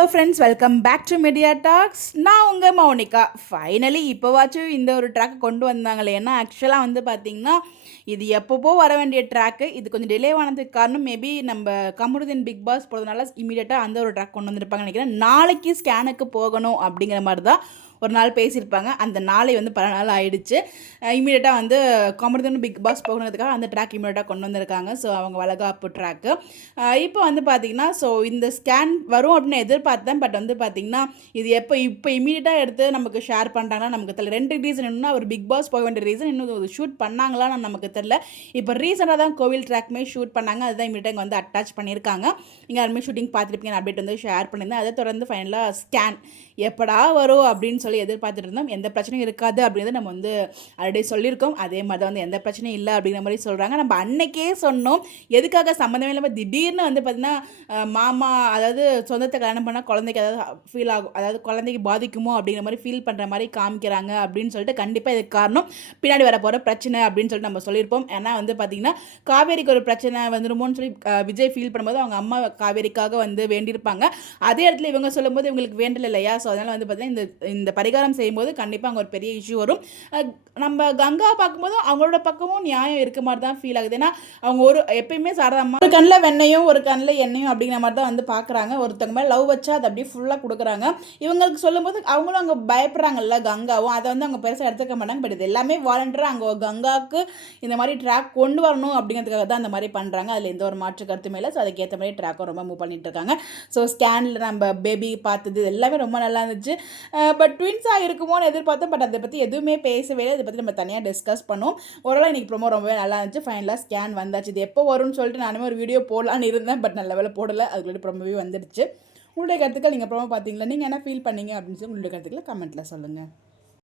Hello friends, welcome back to Media Talks. நான் உங்கள் Mounika. Finally இப்போவாச்சும் இந்த ஒரு ட்ராக் கொண்டு வந்தாங்களே. ஏன்னா ஆக்சுவலாக வந்து பார்த்திங்கன்னா இது எப்பப்போ வர வேண்டிய ட்ராக்கு. இது கொஞ்சம் டிலே ஆனதுக்கு காரணம் மேபி நம்ம கமருதீன் பிக் பாஸ் போகிறதுனால இமீடியட்டாக அந்த ஒரு ட்ராக் கொண்டு வந்திருப்பாங்கன்னு நினைக்கிறேன். நாளைக்கு ஸ்கேனுக்கு போகணும் அப்படிங்கிற மாதிரி தான் ஒரு நாள் பேசியிருப்பாங்க. அந்த நாளை வந்து பல நாள் ஆயிடுச்சு. இமீடியட்டாக வந்து கமருதீன் பிக் பாஸ் போகணுன்றதுக்காக அந்த ட்ராக் இமீடியட்டாக கொண்டு வந்திருக்காங்க. ஸோ அவங்க வளகாப்பு ட்ராக்கு இப்போ வந்து பார்த்திங்கன்னா ஸோ இந்த ஸ்கேன் வரும் அப்படின்னு எதிர்பார்த்தேன். பட் வந்து பார்த்திங்கன்னா இது இப்போ இமீடியட்டாக எடுத்து நமக்கு ஷேர் பண்ணுறாங்கன்னா நமக்கு தெரியல. 2 ரீசன் என்னன்னா, அவர் பிக் பாஸ் போக வேண்டிய ரீசன், இன்னும் ஷூட் பண்ணாங்களான்னு நமக்கு தெரியல. இப்போ ரீசெண்டாக தான் கோவில் ட்ராக்குமே ஷூட் பண்ணாங்க. அதுதான் இமீடியட்டாக இங்கே வந்து அட்டாச் பண்ணியிருக்காங்க. இங்கே யாருமே ஷூட்டிங் பார்த்துருப்பீங்க, அப்டேட் வந்து ஷேர் பண்ணியிருந்தேன். அதை தொடர்ந்து ஃபைனலாக ஸ்கேன் எப்படா வரும் அப்படின்னு சொல்லி எதிர்பார்த்துட்டு இருந்தோம். எந்த பிரச்சனையும் இருக்காது அப்படிங்கிறது நம்ம வந்து ஆல்ரெடி சொல்லியிருக்கோம். அதே மாதிரி தான் வந்து எந்த பிரச்சனையும் இல்லை அப்படிங்கிற மாதிரி சொல்கிறாங்க. நம்ம அன்னைக்கே சொன்னோம், எதுக்காக சம்மந்தமே இல்லாமல் திடீர்னு வந்து பார்த்திங்கன்னா மாமா, அதாவது சொந்தத்தை கல்யாணம் பண்ணால் குழந்தைக்கு அதாவது ஃபீல் ஆகும், அதாவது குழந்தைக்கு பாதிக்குமோ அப்படிங்கிற மாதிரி ஃபீல் பண்ணுற மாதிரி காமிக்கிறாங்க அப்படின்னு சொல்லிட்டு கண்டிப்பாக இதுக்கு காரணம் பின்னாடி வர போகிற பிரச்சனை அப்படின்னு சொல்லிட்டு நம்ம சொல்லியிருப்போம். ஏன்னா வந்து பார்த்திங்கன்னா காவேரிக்கு ஒரு பிரச்சனை வந்துருமோன்னு சொல்லி விஜய் ஃபீல் பண்ணும்போது அவங்க அம்மா காவேரிக்காக வந்து வேண்டியிருப்பாங்க. அதே இடத்துல இவங்க சொல்லும்போது இவங்களுக்கு வேண்டல இல்லையா? ஸோ அதனால் வந்து பார்த்திங்கன்னா இந்த பரிகாரம் செய்யும்போது கண்டிப்பாக அங்கே ஒரு பெரிய இஷ்யூ வரும். நம்ம கங்கா பார்க்கும்போது அவங்களோட பக்கமும் நியாயம் இருக்க மாதிரி தான் ஃபீல் ஆகுது. ஏன்னா அவங்க எப்பயுமே சாரதாம்மா ஒரு கண்ணில் வெண்ணையும் ஒரு கண்ணில் எண்ணெயும் அப்படிங்கிற மாதிரி தான் வந்து பார்க்குறாங்க. ஒருத்தங்க மேலே லவ் வச்சா அதை அப்படியே ஃபுல்லாக கொடுக்குறாங்க. இவங்களுக்கு சொல்லும்போது அவங்களும் அங்கே பயப்படுறாங்கல்ல கங்காவும், அதை வந்து அவங்க பெருசாக எடுத்துக்க மாட்டாங்க. பட் இது எல்லாமே வாலண்டராக அங்கே கங்காவுக்கு இந்த மாதிரி ட்ராக் கொண்டு வரணும் அப்படிங்கிறதுக்காக தான் அந்த மாதிரி பண்ணுறாங்க. அதில் எந்த ஒரு மாற்று கருத்துமே இல்லை. ஸோ அதுக்கேற்ற மாதிரி ட்ராக்கும் ரொம்ப மூவ் பண்ணிட்டு இருக்காங்க. ஸோ ஸ்கேனில் நம்ம பேபி பார்த்தது எல்லாமே ரொம்ப நல்லா இருந்துச்சு. பட் ட்வின்ஸாக இருக்குமோன்னு எதிர்பார்த்தோம். பட் அதை பற்றி எதுவுமே பேசவே இல்லை. இதை பற்றி நம்ம தனியாக டிஸ்கஸ் பண்ணுவோம். ஓரளவு இன்றைக்கி ப்ரோமோ ரொம்பவே நல்லா இருந்துச்சு. ஃபைனலாக ஸ்கேன் வந்தாச்சு. இது எப்போ வரும்னு சொல்லிட்டு நானுமே ஒரு வீடியோ போடலான்னு இருந்தேன். பட் நல்ல வேலை போடலை. அதுக்குள்ளே ப்ரோமோவே வந்துடுச்சு. உங்களுடைய கருத்துக்கள் நீங்கள் ப்ரோமோ பார்த்தீங்களா? நீங்கள் என்ன ஃபீல் பண்ணீங்க அப்படின்னு சொல்லி உங்களுடைய கருத்துக்களை கமெண்ட்டில் சொல்லுங்கள்.